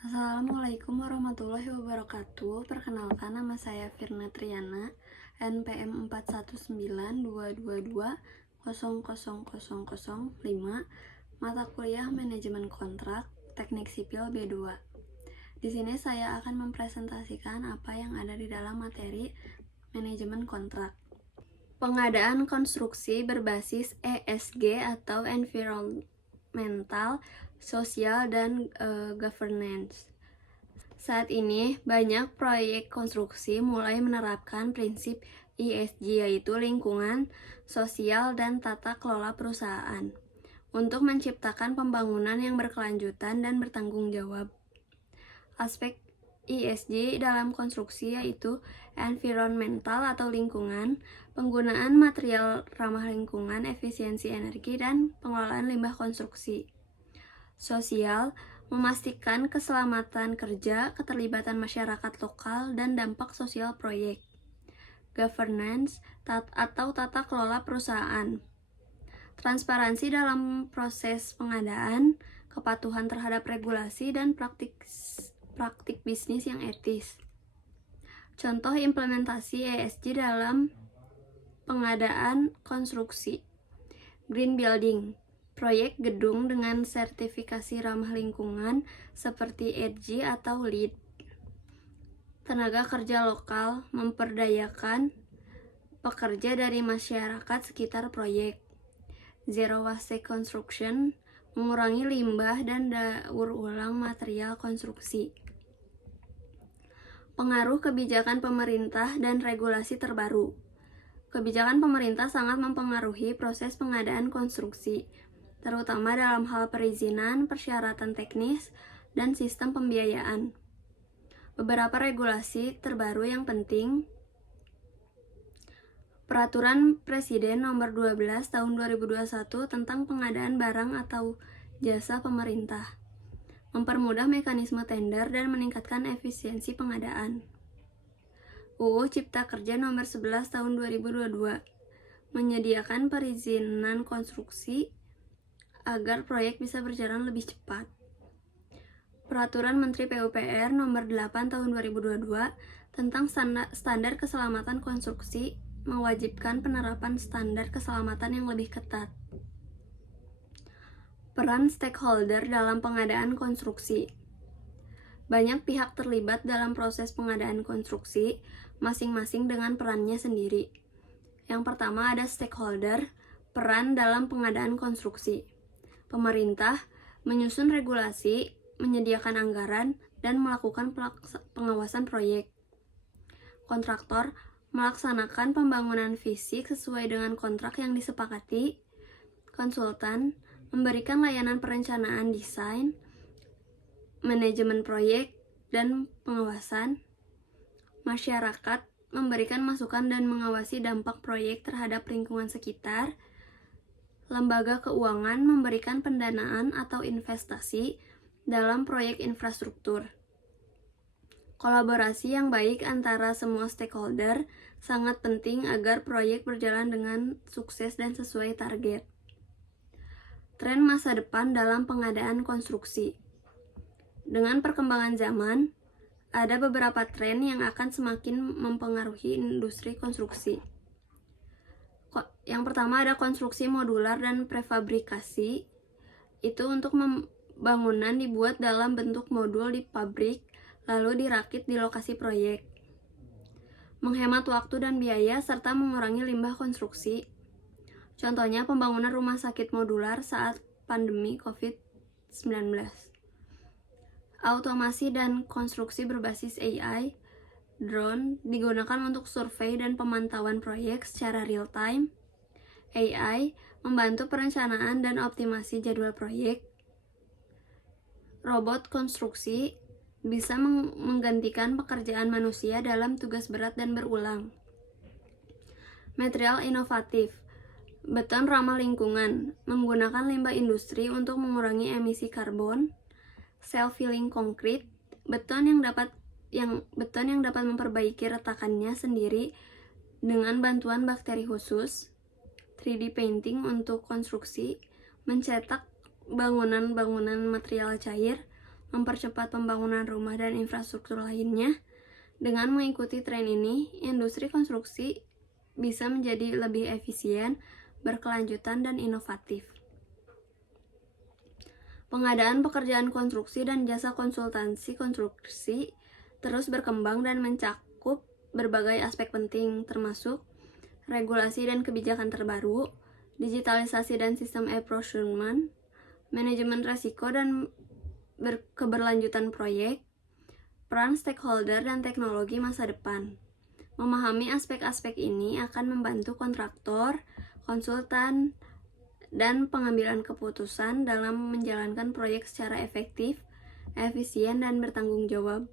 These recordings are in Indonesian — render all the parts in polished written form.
Assalamualaikum warahmatullahi wabarakatuh. Perkenalkan, nama saya Firna Triana, NPM 419222000005, mata kuliah Manajemen Kontrak, Teknik Sipil B2. Di sini saya akan mempresentasikan apa yang ada di dalam materi Manajemen Kontrak. Pengadaan konstruksi berbasis ESG atau Environmental, Social, dan Governance. Saat ini, banyak proyek konstruksi mulai menerapkan prinsip ESG, yaitu lingkungan, sosial, dan tata kelola perusahaan, untuk menciptakan pembangunan yang berkelanjutan dan bertanggung jawab. Aspek ESG dalam konstruksi yaitu environmental atau lingkungan, penggunaan material ramah lingkungan, efisiensi energi, dan pengelolaan limbah konstruksi. Sosial, memastikan keselamatan kerja, keterlibatan masyarakat lokal, dan dampak sosial proyek. Governance atau tata kelola perusahaan. Transparansi dalam proses pengadaan, kepatuhan terhadap regulasi, dan praktik bisnis yang etis. Contoh implementasi ESG dalam pengadaan konstruksi. Green building, proyek gedung dengan sertifikasi ramah lingkungan seperti EDGI atau LEED. Tenaga kerja lokal, memperdayakan pekerja dari masyarakat sekitar proyek. Zero waste construction, mengurangi limbah dan daur ulang material konstruksi. Pengaruh kebijakan pemerintah dan regulasi terbaru. Kebijakan pemerintah sangat mempengaruhi proses pengadaan konstruksi, terutama dalam hal perizinan, persyaratan teknis, dan sistem pembiayaan. Beberapa regulasi terbaru yang penting: Peraturan Presiden Nomor 12 Tahun 2021 tentang pengadaan barang atau jasa pemerintah, mempermudah mekanisme tender dan meningkatkan efisiensi pengadaan. UU Cipta Kerja Nomor 11 Tahun 2022, menyediakan perizinan konstruksi agar proyek bisa berjalan lebih cepat. Peraturan Menteri PUPR Nomor 8 Tahun 2022 tentang standar keselamatan konstruksi, mewajibkan penerapan standar keselamatan yang lebih ketat. Peran stakeholder dalam pengadaan konstruksi. Banyak pihak terlibat dalam proses pengadaan konstruksi, masing-masing dengan perannya sendiri. Yang pertama ada stakeholder, peran dalam pengadaan konstruksi. Pemerintah menyusun regulasi, menyediakan anggaran, dan melakukan pengawasan proyek. Kontraktor melaksanakan pembangunan fisik sesuai dengan kontrak yang disepakati. Konsultan memberikan layanan perencanaan desain, manajemen proyek, dan pengawasan. Masyarakat memberikan masukan dan mengawasi dampak proyek terhadap lingkungan sekitar. Lembaga keuangan memberikan pendanaan atau investasi dalam proyek infrastruktur. Kolaborasi yang baik antara semua stakeholder sangat penting agar proyek berjalan dengan sukses dan sesuai target. Tren masa depan dalam pengadaan konstruksi. Dengan perkembangan zaman, ada beberapa tren yang akan semakin mempengaruhi industri konstruksi. Yang pertama ada konstruksi modular dan prefabrikasi. Itu untuk bangunan dibuat dalam bentuk modul di pabrik, lalu dirakit di lokasi proyek. Menghemat waktu dan biaya serta mengurangi limbah konstruksi. Contohnya pembangunan rumah sakit modular saat pandemi COVID-19. Automasi dan konstruksi berbasis AI. Drone digunakan untuk survei dan pemantauan proyek secara real time. AI membantu perencanaan dan optimasi jadwal proyek. Robot konstruksi bisa menggantikan pekerjaan manusia dalam tugas berat dan berulang. Material inovatif. Beton ramah lingkungan, menggunakan limbah industri untuk mengurangi emisi karbon. Self-filling concrete, beton yang dapat memperbaiki retakannya sendiri dengan bantuan bakteri khusus. 3D painting untuk konstruksi, mencetak bangunan-bangunan material cair, mempercepat pembangunan rumah dan infrastruktur lainnya. Dengan mengikuti tren ini, industri konstruksi bisa menjadi lebih efisien, berkelanjutan, dan inovatif. Pengadaan pekerjaan konstruksi dan jasa konsultansi konstruksi terus berkembang dan mencakup berbagai aspek penting, termasuk regulasi dan kebijakan terbaru, digitalisasi dan sistem e-procurement, manajemen risiko dan keberlanjutan proyek, peran stakeholder dan teknologi masa depan. Memahami aspek-aspek ini akan membantu kontraktor, konsultan, dan pengambilan keputusan dalam menjalankan proyek secara efektif, efisien, dan bertanggung jawab.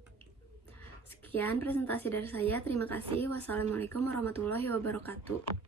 Sekian presentasi dari saya. Terima kasih. Wassalamualaikum warahmatullahi wabarakatuh.